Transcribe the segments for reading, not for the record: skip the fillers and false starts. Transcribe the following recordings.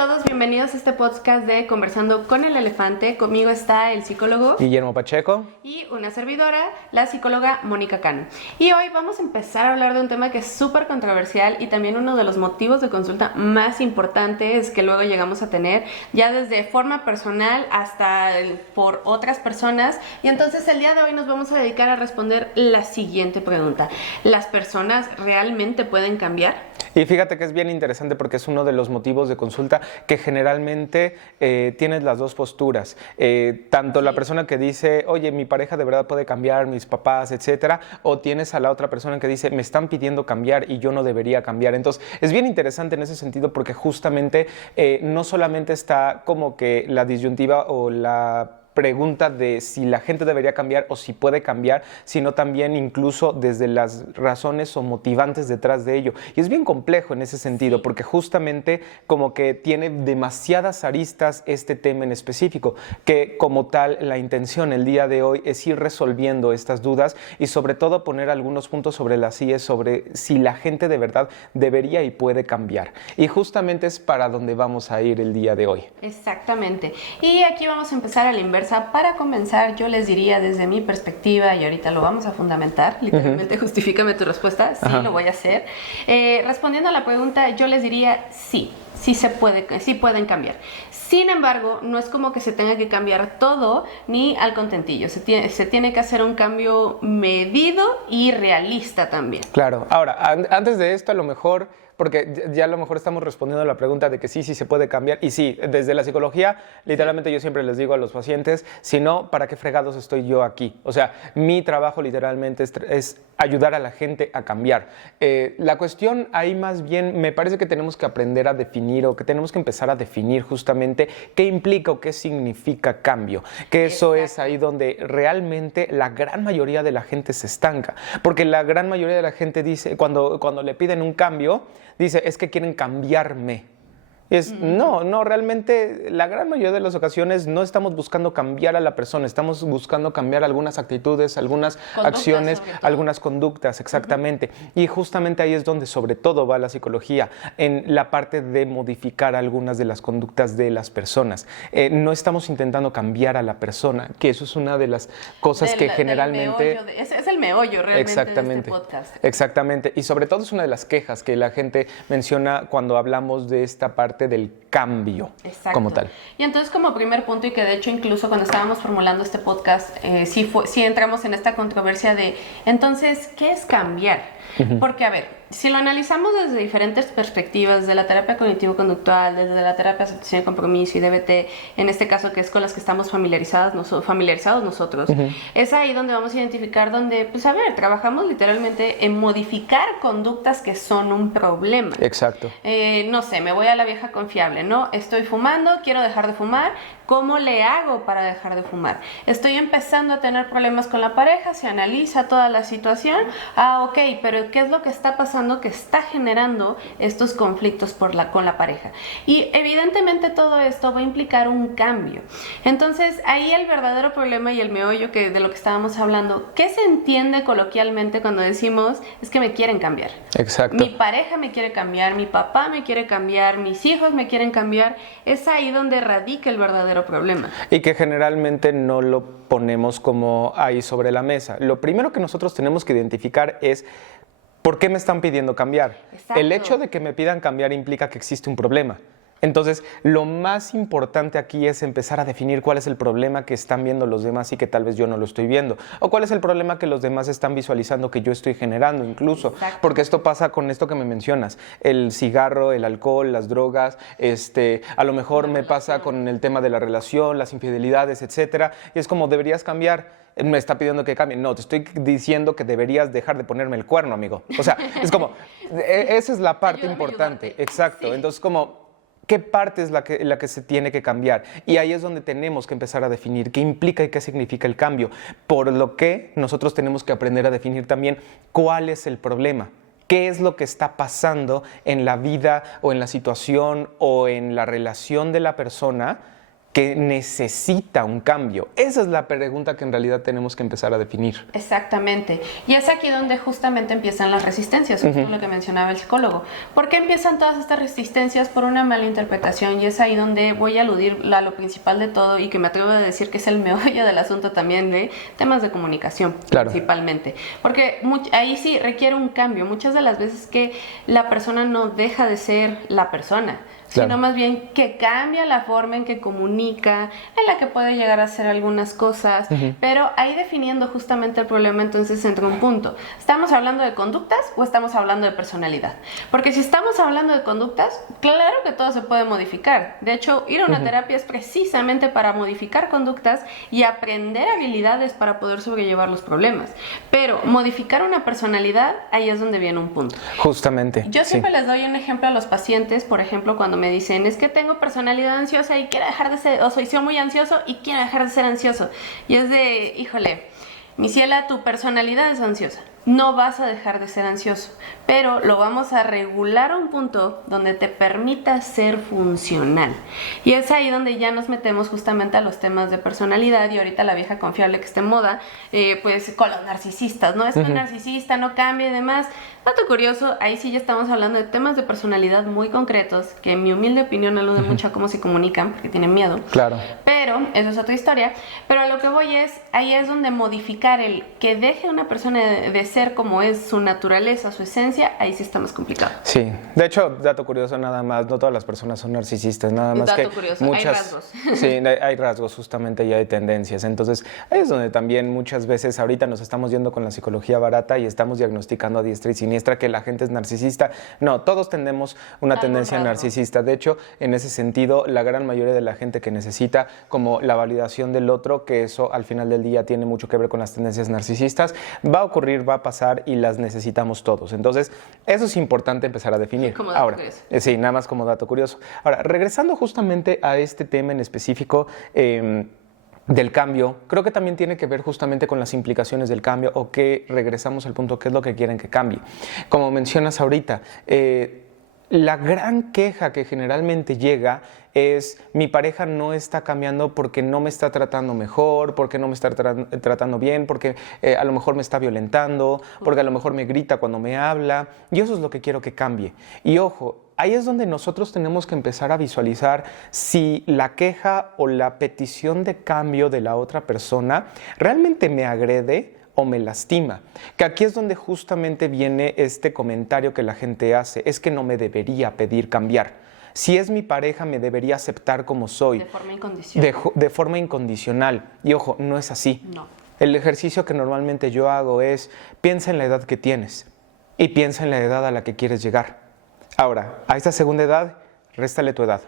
todos, bienvenidos a este podcast de Conversando con el Elefante. Conmigo está el psicólogo Guillermo Pacheco y una servidora, la psicóloga Mónica Cano. Y hoy vamos a empezar a hablar de un tema que es súper controversial y también uno de los motivos de consulta más importantes que luego llegamos a tener, ya desde forma personal hasta por otras personas. Y entonces el día de hoy nos vamos a dedicar a responder la siguiente pregunta: ¿las personas realmente pueden cambiar? Y fíjate que es bien interesante porque es uno de los motivos de consulta que generalmente tienes las dos posturas. Tanto la persona que dice, oye, mi pareja de verdad puede cambiar, mis papás, etcétera, o tienes a la otra persona que dice, me están pidiendo cambiar y yo no debería cambiar. Entonces, es bien interesante en ese sentido porque justamente no solamente está como que la disyuntiva o la pregunta de si la gente debería cambiar o si puede cambiar, sino también incluso desde las razones o motivantes detrás de ello. Y es bien complejo en ese sentido, porque justamente como que tiene demasiadas aristas este tema en específico, que como tal la intención el día de hoy es ir resolviendo estas dudas y sobre todo poner algunos puntos sobre las IES sobre si la gente de verdad debería y puede cambiar. Y justamente es para donde vamos a ir el día de hoy. Exactamente. Y aquí vamos a empezar a la inversa. Para comenzar, yo les diría desde mi perspectiva, y ahorita lo vamos a fundamentar, literalmente, justifícame tu respuesta, sí lo voy a hacer. Respondiendo a la pregunta, yo les diría sí pueden cambiar. Sin embargo, no es como que se tenga que cambiar todo ni al contentillo. Se tiene que hacer un cambio medido y realista también. Claro. Ahora, antes de esto, a lo mejor, porque ya a lo mejor estamos respondiendo a la pregunta de que sí se puede cambiar. Y sí, desde la psicología, literalmente yo siempre les digo a los pacientes, si no, ¿para qué fregados estoy yo aquí? O sea, mi trabajo literalmente es ayudar a la gente a cambiar. La cuestión ahí más bien, me parece que tenemos que aprender a definir o que tenemos que empezar a definir justamente qué implica o qué significa cambio. Que eso es ahí donde realmente la gran mayoría de la gente se estanca. Porque la gran mayoría de la gente dice, cuando le piden un cambio, dice, es que quieren cambiarme. No, realmente la gran mayoría de las ocasiones no estamos buscando cambiar a la persona, estamos buscando cambiar algunas actitudes, algunas acciones, algunas conductas, exactamente. Y justamente ahí es donde sobre todo va la psicología, en la parte de modificar algunas de las conductas de las personas. No estamos intentando cambiar a la persona, que eso es una de las cosas que generalmente... Es el meollo realmente exactamente, de este podcast. Exactamente, y sobre todo es una de las quejas que la gente menciona cuando hablamos de esta parte del cambio. Exacto. Como tal. Y entonces, como primer punto, y que de hecho incluso cuando estábamos formulando este podcast, sí entramos en esta controversia de, entonces, ¿qué es cambiar? Porque, a ver, si lo analizamos desde diferentes perspectivas, desde la terapia cognitivo-conductual, desde la terapia de aceptación y compromiso y DBT, en este caso que es con las que estamos familiarizados nosotros, es ahí donde vamos a identificar donde, pues a ver, trabajamos literalmente en modificar conductas que son un problema. Exacto. No sé, me voy a la vieja confiable, ¿no? Estoy fumando, quiero dejar de fumar, ¿cómo le hago para dejar de fumar? Estoy empezando a tener problemas con la pareja, se analiza toda la situación, ok, pero ¿qué es lo que está pasando que está generando estos conflictos con la pareja? Y evidentemente todo esto va a implicar un cambio. Entonces, ahí el verdadero problema y el meollo de lo que estábamos hablando, ¿qué se entiende coloquialmente cuando decimos es que me quieren cambiar? Exacto. Mi pareja me quiere cambiar, mi papá me quiere cambiar, mis hijos me quieren cambiar. Es ahí donde radica el verdadero problema. Y que generalmente no lo ponemos como ahí sobre la mesa. Lo primero que nosotros tenemos que identificar es ¿por qué me están pidiendo cambiar? Exacto. El hecho de que me pidan cambiar implica que existe un problema. Entonces, lo más importante aquí es empezar a definir cuál es el problema que están viendo los demás y que tal vez yo no lo estoy viendo. O cuál es el problema que los demás están visualizando que yo estoy generando incluso. Exacto. Porque esto pasa con esto que me mencionas. El cigarro, el alcohol, las drogas, a lo mejor me pasa con el tema de la relación, las infidelidades, etcétera. Y es como, deberías cambiar. Me está pidiendo que cambie. No, te estoy diciendo que deberías dejar de ponerme el cuerno, amigo. O sea, es como, esa es la parte importante. Exacto. Sí. Entonces, como, ¿qué parte es la que se tiene que cambiar? Y ahí es donde tenemos que empezar a definir qué implica y qué significa el cambio. Por lo que nosotros tenemos que aprender a definir también cuál es el problema. ¿Qué es lo que está pasando en la vida o en la situación o en la relación de la persona que necesita un cambio? Esa es la pregunta que en realidad tenemos que empezar a definir. Exactamente. Y es aquí donde justamente empiezan las resistencias, justo lo que mencionaba el psicólogo. ¿Por qué empiezan todas estas resistencias? Por una mala interpretación, y es ahí donde voy a aludir a lo principal de todo y que me atrevo a decir que es el meollo del asunto también, de temas de comunicación, claro, principalmente. Porque ahí sí requiere un cambio. Muchas de las veces que la persona no deja de ser la persona, claro, sino más bien que cambia la forma en que comunica, en la que puede llegar a hacer algunas cosas, pero ahí definiendo justamente el problema, entonces entra un punto. ¿Estamos hablando de conductas o estamos hablando de personalidad? Porque si estamos hablando de conductas, claro que todo se puede modificar. De hecho, ir a una terapia es precisamente para modificar conductas y aprender habilidades para poder sobrellevar los problemas. Pero modificar una personalidad, ahí es donde viene un punto. Justamente. Yo siempre les doy un ejemplo a los pacientes, por ejemplo, cuando me dicen, es que tengo personalidad ansiosa y quiero dejar de ser, o soy muy ansioso y quiero dejar de ser ansioso. Y es de, híjole, mi ciela, tu personalidad es ansiosa. No vas a dejar de ser ansioso, pero lo vamos a regular a un punto donde te permita ser funcional. Y es ahí donde ya nos metemos justamente a los temas de personalidad, y ahorita la vieja confiable que está en moda, pues con los narcisistas, ¿no? Es que un narcisista no cambia y demás. Dato curioso, ahí sí ya estamos hablando de temas de personalidad muy concretos, que en mi humilde opinión aluden mucho a cómo se comunican, porque tienen miedo. Claro. Pero eso es otra historia. Pero a lo que voy es, ahí es donde modificar el que deje a una persona de ser como es su naturaleza, su esencia, ahí sí está más complicado. Sí, de hecho, dato curioso nada más, no todas las personas son narcisistas, nada más dato que curioso, muchas, hay rasgos. Sí, hay rasgos justamente y hay tendencias. Entonces, ahí es donde también muchas veces ahorita nos estamos yendo con la psicología barata y estamos diagnosticando a diestra y siniestra que la gente es narcisista. No, todos tenemos una tendencia narcisista. De hecho, en ese sentido, la gran mayoría de la gente que necesita como la validación del otro, que eso al final del día tiene mucho que ver con las tendencias narcisistas, va a ocurrir, va a pasar y las necesitamos todos. Entonces, eso es importante empezar a definir. Como dato ahora, sí, nada más como dato curioso. Ahora, regresando justamente a este tema en específico del cambio, creo que también tiene que ver justamente con las implicaciones del cambio, o que regresamos al punto, ¿qué es lo que quieren que cambie? Como mencionas ahorita, la gran queja que generalmente llega es: mi pareja no está cambiando porque no me está tratando mejor, porque no me está tratando bien, porque a lo mejor me está violentando, porque a lo mejor me grita cuando me habla, y eso es lo que quiero que cambie. Y ojo, ahí es donde nosotros tenemos que empezar a visualizar si la queja o la petición de cambio de la otra persona realmente me agrede o me lastima. Que aquí es donde justamente viene este comentario que la gente hace: es que no me debería pedir cambiar. Si es mi pareja, me debería aceptar como soy. De forma incondicional. De forma incondicional. Y ojo, no es así. No. El ejercicio que normalmente yo hago es: piensa en la edad que tienes y piensa en la edad a la que quieres llegar. Ahora, a esta segunda edad, réstale tu edad.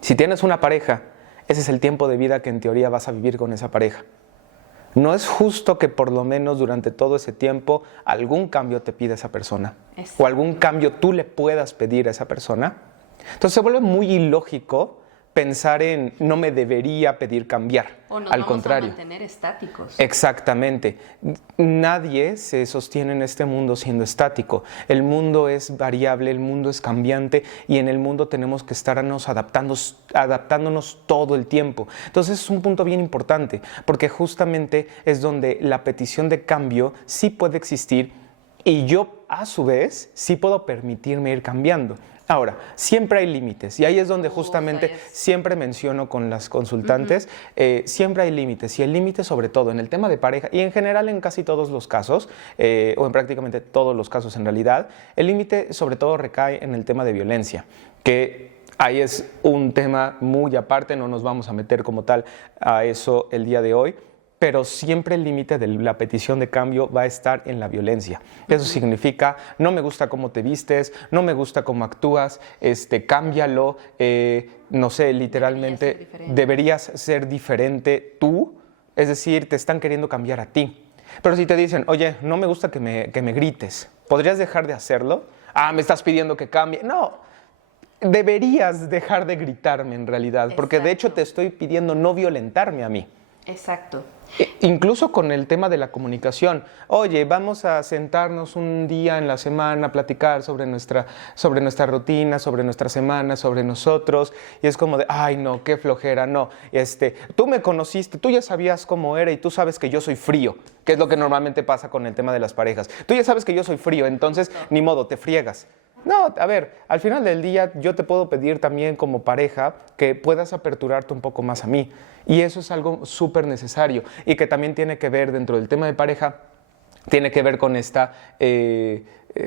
Si tienes una pareja, ese es el tiempo de vida que en teoría vas a vivir con esa pareja. No es justo que por lo menos durante todo ese tiempo algún cambio te pida esa persona. O algún cambio tú le puedas pedir a esa persona. Entonces se vuelve muy ilógico pensar en: no me debería pedir cambiar. O nos al vamos contrario. a mantener estáticos. Exactamente. Nadie se sostiene en este mundo siendo estático. El mundo es variable, el mundo es cambiante, y en el mundo tenemos que estarnos adaptándonos todo el tiempo. Entonces es un punto bien importante, porque justamente es donde la petición de cambio sí puede existir, y yo a su vez sí puedo permitirme ir cambiando. Ahora, siempre hay límites, y ahí es donde justamente siempre menciono con las consultantes, siempre hay límites, y el límite sobre todo en el tema de pareja, y en general en casi todos los casos, o en prácticamente todos los casos en realidad, el límite sobre todo recae en el tema de violencia, que ahí es un tema muy aparte, no nos vamos a meter como tal a eso el día de hoy. Pero siempre el límite de la petición de cambio va a estar en la violencia. Eso significa: no me gusta cómo te vistes, no me gusta cómo actúas, cámbialo, no sé, literalmente deberías ser diferente tú. Es decir, te están queriendo cambiar a ti. Pero si te dicen: oye, no me gusta que me grites, ¿podrías dejar de hacerlo? Ah, me estás pidiendo que cambie. No, deberías dejar de gritarme en realidad, porque de hecho te estoy pidiendo no violentarme a mí. Exacto. Incluso con el tema de la comunicación. Oye, vamos a sentarnos un día en la semana a platicar sobre nuestra rutina, sobre nuestra semana, sobre nosotros. Y es como de, ay, no, qué flojera, no. Tú me conociste, tú ya sabías cómo era y tú sabes que yo soy frío, que es lo que normalmente pasa con el tema de las parejas. Tú ya sabes que yo soy frío, entonces ni modo, te friegas. No, a ver, al final del día yo te puedo pedir también como pareja que puedas aperturarte un poco más a mí. Y eso es algo súper necesario y que también tiene que ver dentro del tema de pareja, tiene que ver con esta,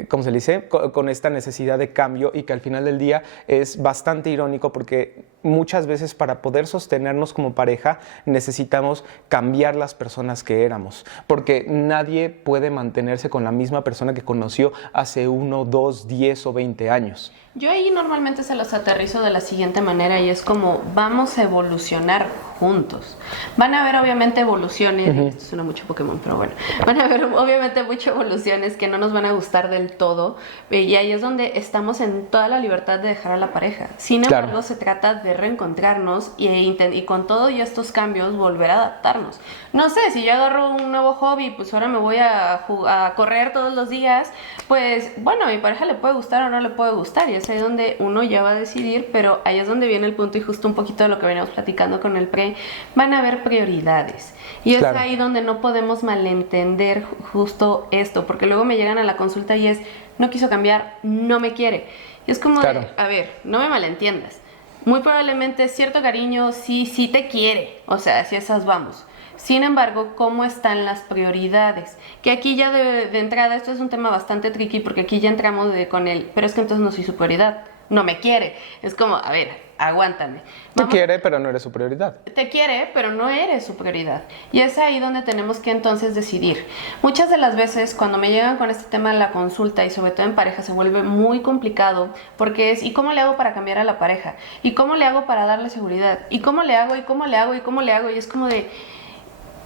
¿cómo se le dice? Con esta necesidad de cambio y que al final del día es bastante irónico porque muchas veces para poder sostenernos como pareja necesitamos cambiar las personas que éramos, porque nadie puede mantenerse con la misma persona que conoció hace 1, 2, 10 o 20 años. Yo ahí normalmente se los aterrizo de la siguiente manera y es como vamos a evolucionar juntos. Van a haber obviamente evoluciones, esto suena mucho Pokémon, pero bueno, van a haber obviamente muchas evoluciones que no nos van a gustar del todo y ahí es donde estamos en toda la libertad de dejar a la pareja. Sin embargo, se trata de reencontrarnos y con todo y estos cambios volver a adaptarnos. No sé, si yo agarro un nuevo hobby, pues ahora me voy a correr todos los días, pues bueno, a mi pareja le puede gustar o no le puede gustar y es ahí donde uno ya va a decidir, pero ahí es donde viene el punto y justo un poquito de lo que veníamos platicando con el pre, van a haber prioridades y es ahí donde no podemos malentender justo esto, porque luego me llegan a la consulta y es, no quiso cambiar, no me quiere, y es como de, a ver, no me malentiendas, muy probablemente cierto cariño sí te quiere, o sea, hacia esas vamos. Sin embargo, ¿cómo están las prioridades? Que aquí ya de entrada, esto es un tema bastante tricky porque aquí ya entramos con él, pero es que entonces no soy su prioridad, no me quiere. Es como, a ver, aguántame. Te quiere, pero no eres su prioridad. Te quiere, pero no eres su prioridad. Y es ahí donde tenemos que entonces decidir. Muchas de las veces cuando me llegan con este tema de la consulta y sobre todo en pareja se vuelve muy complicado porque es, ¿y cómo le hago para cambiar a la pareja? ¿Y cómo le hago para darle seguridad? ¿Y cómo le hago? ¿Y cómo le hago? ¿Y cómo le hago? Y es como de...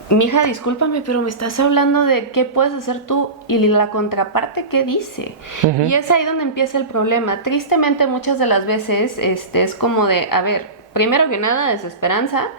Mija, discúlpame, pero me estás hablando de qué puedes hacer tú y la contraparte qué dice. Y es ahí donde empieza el problema. Tristemente, muchas de las veces es como de, a ver, primero que nada, desesperanza.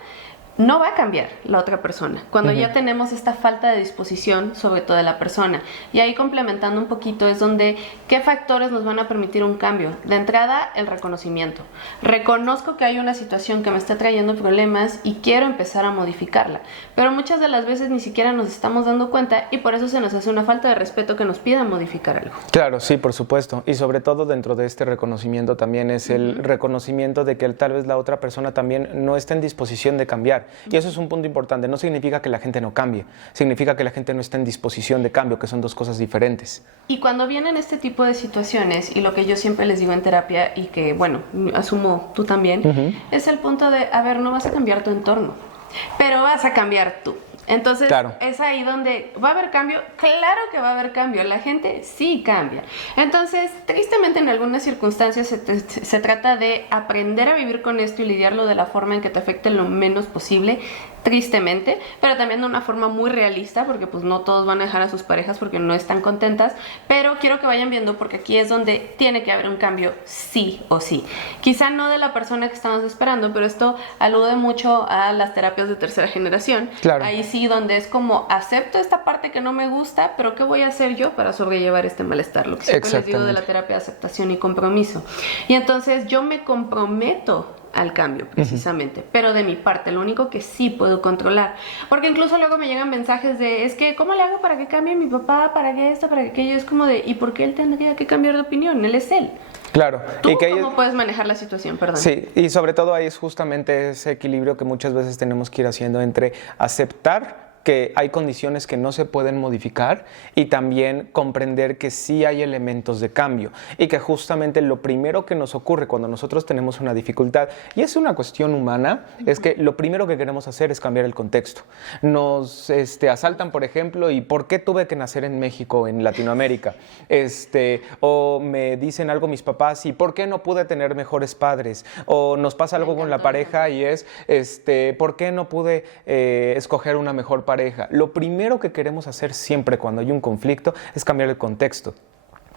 No va a cambiar la otra persona cuando ya tenemos esta falta de disposición sobre todo de la persona. Y ahí complementando un poquito es donde qué factores nos van a permitir un cambio. De entrada, el reconocimiento. Reconozco que hay una situación que me está trayendo problemas y quiero empezar a modificarla. Pero muchas de las veces ni siquiera nos estamos dando cuenta y por eso se nos hace una falta de respeto que nos pidan modificar algo. Claro, sí, por supuesto. Y sobre todo dentro de este reconocimiento también es el reconocimiento de que tal vez la otra persona también no está en disposición de cambiar. Y eso es un punto importante. No significa que la gente no cambie, significa que la gente no está en disposición de cambio, que son dos cosas diferentes. Y cuando vienen este tipo de situaciones, y lo que yo siempre les digo en terapia, y que, bueno, asumo tú también, es el punto de, a ver, no vas a cambiar tu entorno, pero vas a cambiar tú. Entonces, es ahí donde va a haber cambio. Claro que va a haber cambio. La gente sí cambia. Entonces, tristemente en algunas circunstancias se trata de aprender a vivir con esto y lidiarlo de la forma en que te afecte lo menos posible, tristemente, pero también de una forma muy realista, porque pues no todos van a dejar a sus parejas porque no están contentas, pero quiero que vayan viendo porque aquí es donde tiene que haber un cambio sí o sí. Quizá no de la persona que estamos esperando, pero esto alude mucho a las terapias de tercera generación. Claro. Ahí sí, donde es como, acepto esta parte que no me gusta, pero ¿qué voy a hacer yo para sobrellevar este malestar? Lo que siempre les digo de la terapia de aceptación y compromiso. Y entonces yo me comprometo al cambio, precisamente, pero de mi parte, lo único que sí puedo controlar, porque incluso luego me llegan mensajes de, es que, ¿cómo le hago para que cambie mi papá, para que esto, para que aquello? Es como de, ¿y por qué él tendría que cambiar de opinión? Él es él. Claro. ¿Tú y que cómo puedes manejar la situación? Perdón. Sí, y sobre todo ahí es justamente ese equilibrio que muchas veces tenemos que ir haciendo entre aceptar que hay condiciones que no se pueden modificar y también comprender que sí hay elementos de cambio y que justamente lo primero que nos ocurre cuando nosotros tenemos una dificultad, y es una cuestión humana, es que lo primero que queremos hacer es cambiar el contexto. Nos asaltan, por ejemplo, y ¿por qué tuve que nacer en México, en Latinoamérica? O me dicen algo mis papás, ¿y por qué no pude tener mejores padres? O nos pasa algo con la pareja y es, ¿por qué no pude escoger una mejor pareja? Lo primero que queremos hacer siempre cuando hay un conflicto es cambiar el contexto.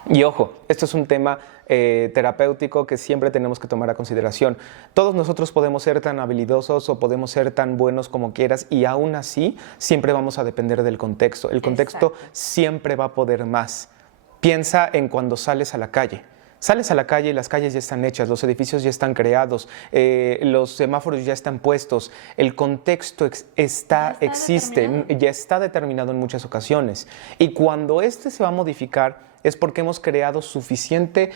Y ojo, esto es un tema terapéutico que siempre tenemos que tomar a consideración. Todos nosotros podemos ser tan habilidosos o podemos ser tan buenos como quieras y aún así siempre vamos a depender del contexto. El contexto siempre va a poder más. Piensa en cuando sales a la calle. Sales a la calle y las calles ya están hechas, los edificios ya están creados, los semáforos ya están puestos, el contexto existe, ya está determinado en muchas ocasiones. Y cuando este se va a modificar es porque hemos creado suficiente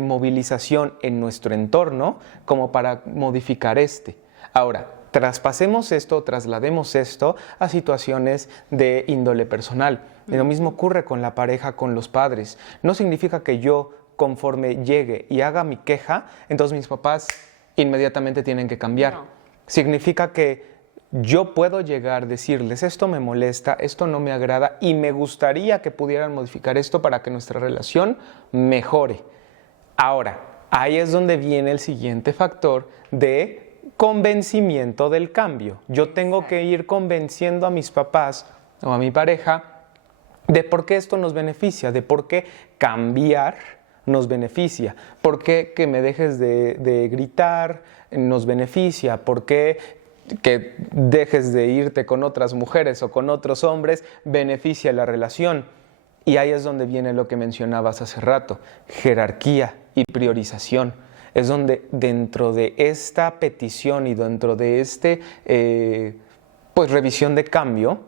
movilización en nuestro entorno como para modificar este. Ahora, traspasemos esto, traslademos esto a situaciones de índole personal. Y lo mismo ocurre con la pareja, con los padres. No significa que yo, conforme llegue y haga mi queja, entonces mis papás inmediatamente tienen que cambiar. No. Significa que yo puedo llegar a decirles, esto me molesta, esto no me agrada y me gustaría que pudieran modificar esto para que nuestra relación mejore. Ahora, ahí es donde viene el siguiente factor de convencimiento del cambio. Yo tengo que ir convenciendo a mis papás o a mi pareja de por qué esto nos beneficia, de por qué cambiar nos beneficia, por qué que me dejes de gritar nos beneficia, por qué que dejes de irte con otras mujeres o con otros hombres beneficia la relación. Y ahí es donde viene lo que mencionabas hace rato, jerarquía y priorización. Es donde dentro de esta petición y dentro de revisión de cambio,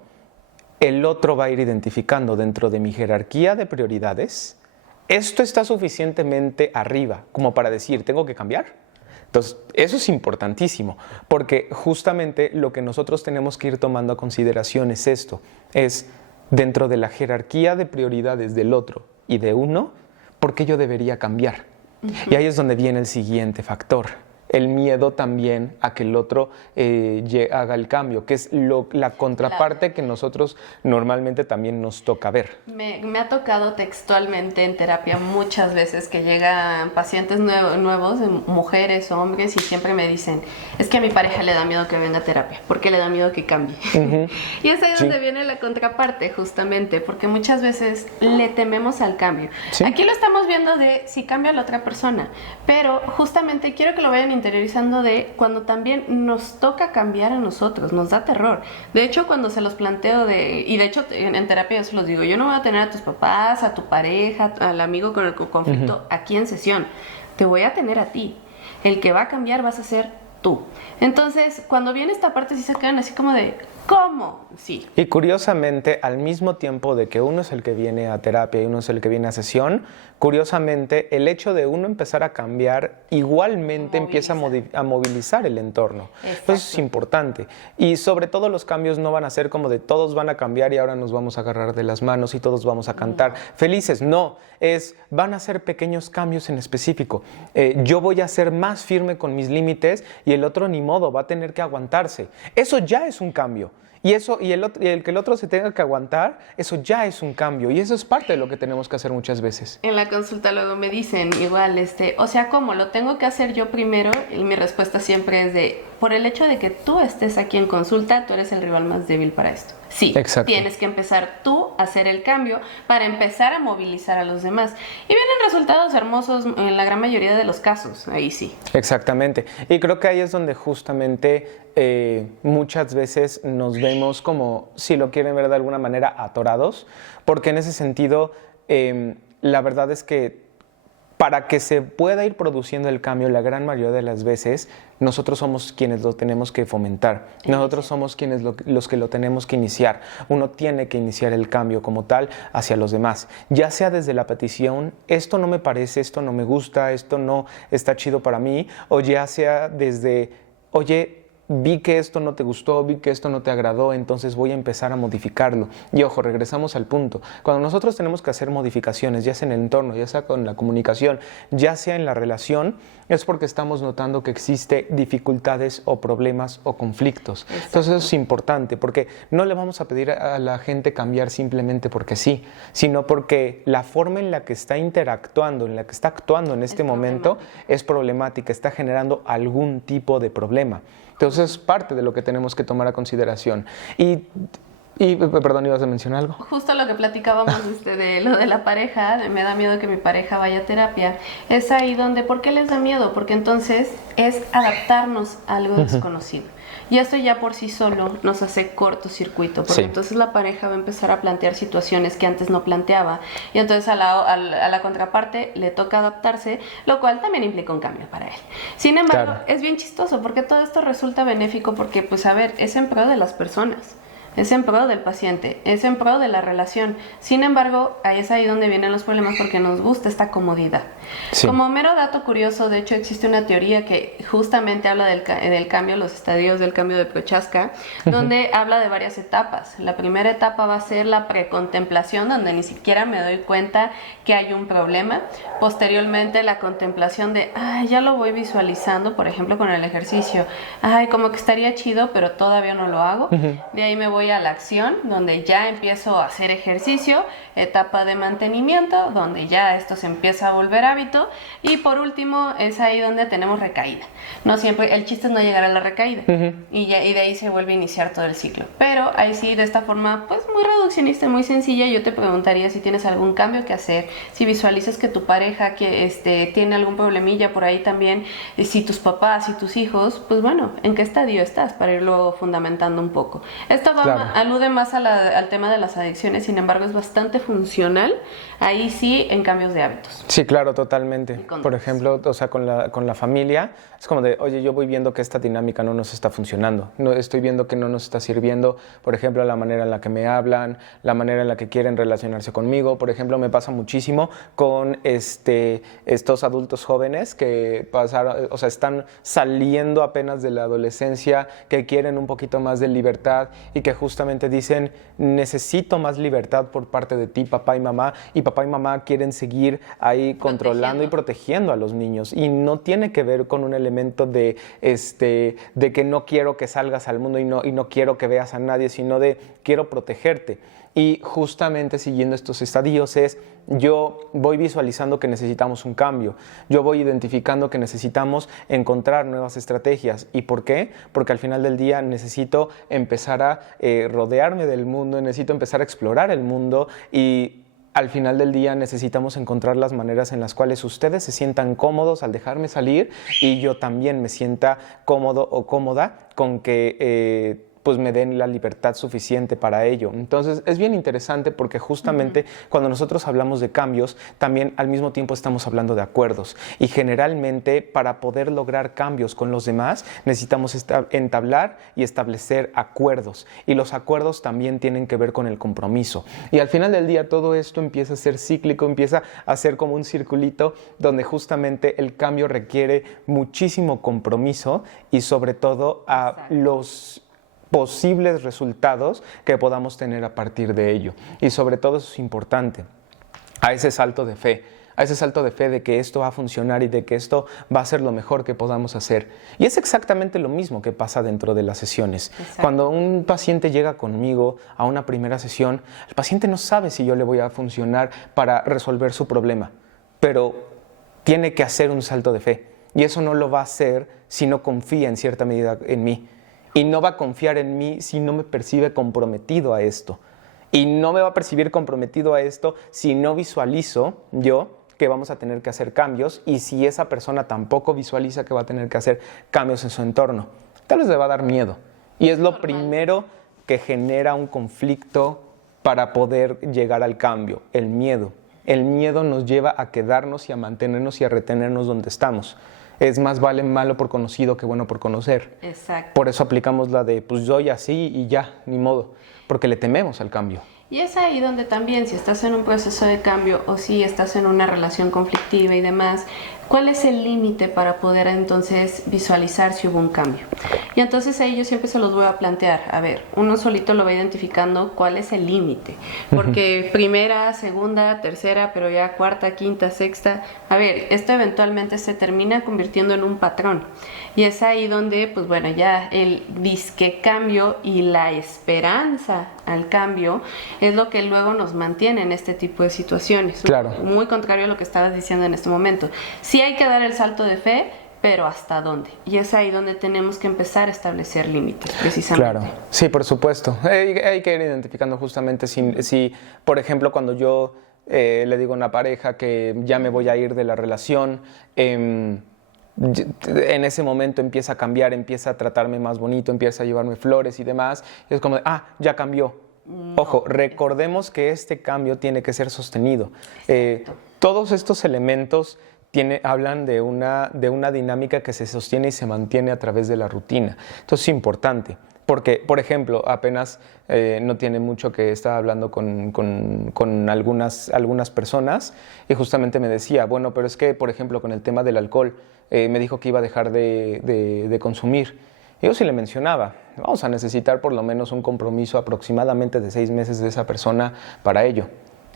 el otro va a ir identificando dentro de mi jerarquía de prioridades, esto está suficientemente arriba como para decir, ¿tengo que cambiar? Entonces, eso es importantísimo, porque justamente lo que nosotros tenemos que ir tomando a consideración es esto, es dentro de la jerarquía de prioridades del otro y de uno, ¿por qué yo debería cambiar? Y ahí es donde viene el siguiente factor, el miedo también a que el otro haga el cambio, que es la contraparte que nosotros normalmente también nos toca ver. Me ha tocado textualmente en terapia muchas veces que llegan pacientes nuevos, mujeres o hombres, y siempre me dicen, es que a mi pareja le da miedo que venga a terapia, porque le da miedo que cambie. Y es ahí donde viene la contraparte, justamente, porque muchas veces le tememos al cambio. ¿Sí? Aquí lo estamos viendo de si cambia la otra persona, pero justamente quiero que lo vayan interiorizando de cuando también nos toca cambiar a nosotros, nos da terror. De hecho, cuando se los planteo y de hecho en terapia yo se los digo, yo no voy a tener a tus papás, a tu pareja, al amigo con el conflicto aquí en sesión, te voy a tener a ti. El que va a cambiar vas a ser tú. Entonces, cuando viene esta parte sí se quedan así como de, ¿cómo? Sí. Y curiosamente, al mismo tiempo de que uno es el que viene a terapia y uno es el que viene a sesión, curiosamente, el hecho de uno empezar a cambiar igualmente empieza a movilizar el entorno. Exacto. Eso es importante. Y sobre todo los cambios no van a ser como de todos van a cambiar y ahora nos vamos a agarrar de las manos y todos vamos a cantar felices. No, van a ser pequeños cambios en específico. Yo voy a ser más firme con mis límites y el otro ni modo, va a tener que aguantarse. Eso ya es un cambio. Y el que el otro se tenga que aguantar, eso ya es un cambio. Y eso es parte de lo que tenemos que hacer muchas veces. En la consulta luego me dicen igual, o sea, ¿cómo? ¿Lo tengo que hacer yo primero? Y mi respuesta siempre es por el hecho de que tú estés aquí en consulta, tú eres el rival más débil para esto. Sí, exacto. Tienes que empezar tú a hacer el cambio para empezar a movilizar a los demás. Y vienen resultados hermosos en la gran mayoría de los casos, ahí sí. Exactamente. Y creo que ahí es donde justamente muchas veces nos vemos como, si lo quieren ver de alguna manera, atorados, porque en ese sentido, la verdad es que para que se pueda ir produciendo el cambio, la gran mayoría de las veces, nosotros somos quienes lo tenemos que fomentar. Nosotros somos quienes los que lo tenemos que iniciar. Uno tiene que iniciar el cambio como tal hacia los demás. Ya sea desde la petición, esto no me parece, esto no me gusta, esto no está chido para mí, o ya sea desde, oye, vi que esto no te gustó, vi que esto no te agradó, entonces voy a empezar a modificarlo. Y ojo, regresamos al punto. Cuando nosotros tenemos que hacer modificaciones, ya sea en el entorno, ya sea con la comunicación, ya sea en la relación, es porque estamos notando que existe dificultades o problemas o conflictos. Exacto. Entonces eso es importante, porque no le vamos a pedir a la gente cambiar simplemente porque sí, sino porque la forma en la que está interactuando, en la que está actuando en este momento es problemática, está generando algún tipo de problema. Entonces es parte de lo que tenemos que tomar a consideración. Y Y, perdón, ¿ibas a mencionar algo? Justo lo que platicábamos de lo de la pareja, de me da miedo que mi pareja vaya a terapia, es ahí donde, ¿por qué les da miedo? Porque entonces es adaptarnos a algo desconocido. Y esto ya por sí solo nos hace cortocircuito, porque entonces la pareja va a empezar a plantear situaciones que antes no planteaba, y entonces a la contraparte le toca adaptarse, lo cual también implica un cambio para él. Sin embargo, es bien chistoso, porque todo esto resulta benéfico, porque, pues, a ver, es en pro de las personas. Es en pro del paciente, es en pro de la relación. Sin embargo, ahí es ahí donde vienen los problemas porque nos gusta esta comodidad. Sí. Como mero dato curioso, de hecho existe una teoría que justamente habla del cambio, los estadios del cambio de Prochaska, donde habla de varias etapas. La primera etapa va a ser la precontemplación, donde ni siquiera me doy cuenta que hay un problema. Posteriormente, la contemplación de, ay, ya lo voy visualizando, por ejemplo, con el ejercicio. Ay, como que estaría chido, pero todavía no lo hago. De ahí me voy a la acción, donde ya empiezo a hacer ejercicio, etapa de mantenimiento, donde ya esto se empieza a volver hábito, y por último es ahí donde tenemos recaída. No siempre, el chiste es no llegar a la recaída, y de ahí se vuelve a iniciar todo el ciclo. Pero ahí sí, de esta forma, pues muy reduccionista, muy sencilla, yo te preguntaría si tienes algún cambio que hacer, si visualizas que tu pareja tiene algún problemilla por ahí también, si tus papás y tus hijos, pues bueno, ¿en qué estadio estás? Para irlo fundamentando un poco. Esto va alude más al tema de las adicciones, sin embargo es bastante funcional, ahí sí, en cambios de hábitos. Sí, claro, totalmente. Por ejemplo, o sea, con la familia, es como de, oye, yo voy viendo que esta dinámica no nos está funcionando, no estoy viendo que no nos está sirviendo, por ejemplo, la manera en la que me hablan, la manera en la que quieren relacionarse conmigo. Por ejemplo, me pasa muchísimo con estos adultos jóvenes que pasaron, o sea, están saliendo apenas de la adolescencia, que quieren un poquito más de libertad y que justamente dicen, necesito más libertad por parte de ti, papá y mamá quieren seguir ahí controlando y protegiendo a los niños, y no tiene que ver con un elemento de que no quiero que salgas al mundo y no quiero que veas a nadie, sino de quiero protegerte. Y justamente siguiendo estos estadios yo voy visualizando que necesitamos un cambio, yo voy identificando que necesitamos encontrar nuevas estrategias. ¿Y por qué? Porque al final del día necesito empezar a rodearme del mundo, necesito empezar a explorar el mundo, y al final del día necesitamos encontrar las maneras en las cuales ustedes se sientan cómodos al dejarme salir y yo también me sienta cómodo o cómoda con que pues me den la libertad suficiente para ello. Entonces es bien interesante porque justamente cuando nosotros hablamos de cambios, también al mismo tiempo estamos hablando de acuerdos, y generalmente para poder lograr cambios con los demás necesitamos entablar y establecer acuerdos, y los acuerdos también tienen que ver con el compromiso, y al final del día todo esto empieza a ser cíclico, empieza a ser como un circulito donde justamente el cambio requiere muchísimo compromiso y sobre todo a los posibles resultados que podamos tener a partir de ello. Y sobre todo eso es importante, a ese salto de fe de que esto va a funcionar y de que esto va a ser lo mejor que podamos hacer. Y es exactamente lo mismo que pasa dentro de las sesiones. Exacto. Cuando un paciente llega conmigo a una primera sesión, el paciente no sabe si yo le voy a funcionar para resolver su problema, pero tiene que hacer un salto de fe. Y eso no lo va a hacer si no confía en cierta medida en mí. Y no va a confiar en mí si no me percibe comprometido a esto. Y no me va a percibir comprometido a esto si no visualizo yo que vamos a tener que hacer cambios, y si esa persona tampoco visualiza que va a tener que hacer cambios en su entorno. Tal vez le va a dar miedo. Y es lo primero que genera un conflicto para poder llegar al cambio, el miedo. El miedo nos lleva a quedarnos y a mantenernos y a retenernos donde estamos. Es más vale malo por conocido que bueno por conocer. Exacto. Por eso aplicamos la de, pues soy así y ya, ni modo, porque le tememos al cambio. Y es ahí donde también, si estás en un proceso de cambio o si estás en una relación conflictiva y demás, ¿cuál es el límite para poder entonces visualizar si hubo un cambio? Y entonces ahí yo siempre se los voy a plantear. A ver, uno solito lo va identificando cuál es el límite. Porque primera, segunda, tercera, pero ya cuarta, quinta, sexta. A ver, esto eventualmente se termina convirtiendo en un patrón. Y es ahí donde, pues bueno, ya el disque cambio y la esperanza al cambio es lo que luego nos mantiene en este tipo de situaciones. Claro. Muy contrario a lo que estabas diciendo en este momento. Sí hay que dar el salto de fe, pero ¿hasta dónde? Y es ahí donde tenemos que empezar a establecer límites, precisamente. Claro, sí, por supuesto. Hay que ir identificando justamente si por ejemplo, cuando yo le digo a una pareja que ya me voy a ir de la relación, en ese momento empieza a cambiar, empieza a tratarme más bonito, empieza a llevarme flores y demás, y es como, ya cambió. No. Ojo, recordemos que este cambio tiene que ser sostenido. Todos estos elementos hablan de una dinámica que se sostiene y se mantiene a través de la rutina. Entonces es importante. Porque, por ejemplo, apenas no tiene mucho que estaba hablando con algunas personas y justamente me decía, bueno, pero es que, por ejemplo, con el tema del alcohol, me dijo que iba a dejar de consumir. Y yo sí le mencionaba, vamos a necesitar por lo menos un compromiso aproximadamente de 6 meses de esa persona para ello.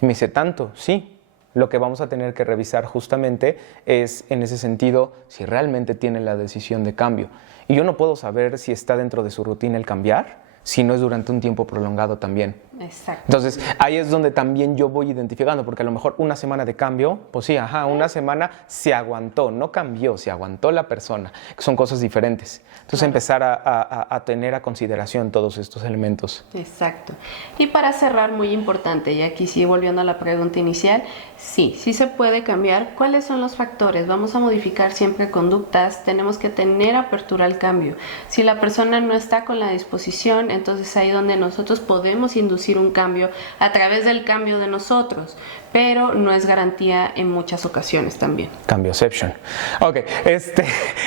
Y me dice, ¿tanto? Sí. Lo que vamos a tener que revisar justamente es, en ese sentido, si realmente tiene la decisión de cambio. Y yo no puedo saber si está dentro de su rutina el cambiar, si no es durante un tiempo prolongado también. Exacto. Entonces, ahí es donde también yo voy identificando, porque a lo mejor una semana de cambio, pues sí, una semana se aguantó, no cambió, se aguantó la persona, que son cosas diferentes. Entonces, empezar a tener a consideración todos estos elementos. Exacto. Y para cerrar, muy importante, y aquí sí, volviendo a la pregunta inicial, sí se puede cambiar. ¿Cuáles son los factores? Vamos a modificar siempre conductas, tenemos que tener apertura al cambio. Si la persona no está con la disposición, entonces ahí donde nosotros podemos inducir un cambio a través del cambio de nosotros, pero no es garantía en muchas ocasiones también. Cambioception. Ok,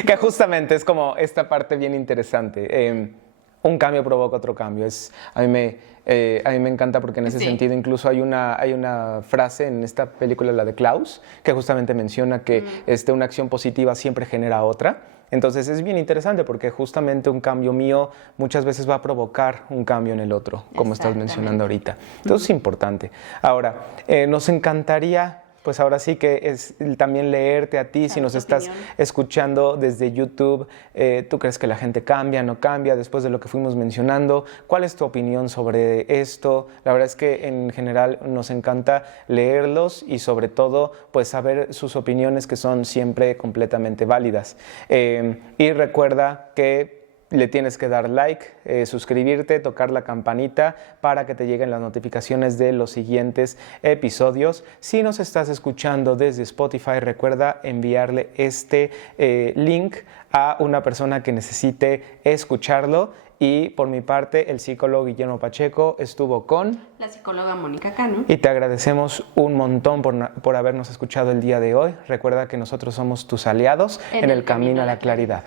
que justamente es como esta parte bien interesante. Un cambio provoca otro cambio. A mí me encanta porque en ese sentido incluso hay una frase en esta película, la de Klaus, que justamente menciona que una acción positiva siempre genera otra. Entonces es bien interesante porque justamente un cambio mío muchas veces va a provocar un cambio en el otro, como estás mencionando ahorita. Entonces es importante. Ahora, nos encantaría, pues ahora sí que es también leerte a ti, si nos estás escuchando desde YouTube, ¿tú crees que la gente cambia, no cambia después de lo que fuimos mencionando? ¿Cuál es tu opinión sobre esto? La verdad es que en general nos encanta leerlos y sobre todo pues saber sus opiniones, que son siempre completamente válidas. Y recuerda que le tienes que dar like, suscribirte, tocar la campanita para que te lleguen las notificaciones de los siguientes episodios. Si nos estás escuchando desde Spotify, recuerda enviarle este link a una persona que necesite escucharlo. Y por mi parte, el psicólogo Guillermo Pacheco estuvo con la psicóloga Mónica Cano. Y te agradecemos un montón por habernos escuchado el día de hoy. Recuerda que nosotros somos tus aliados en el camino a la claridad.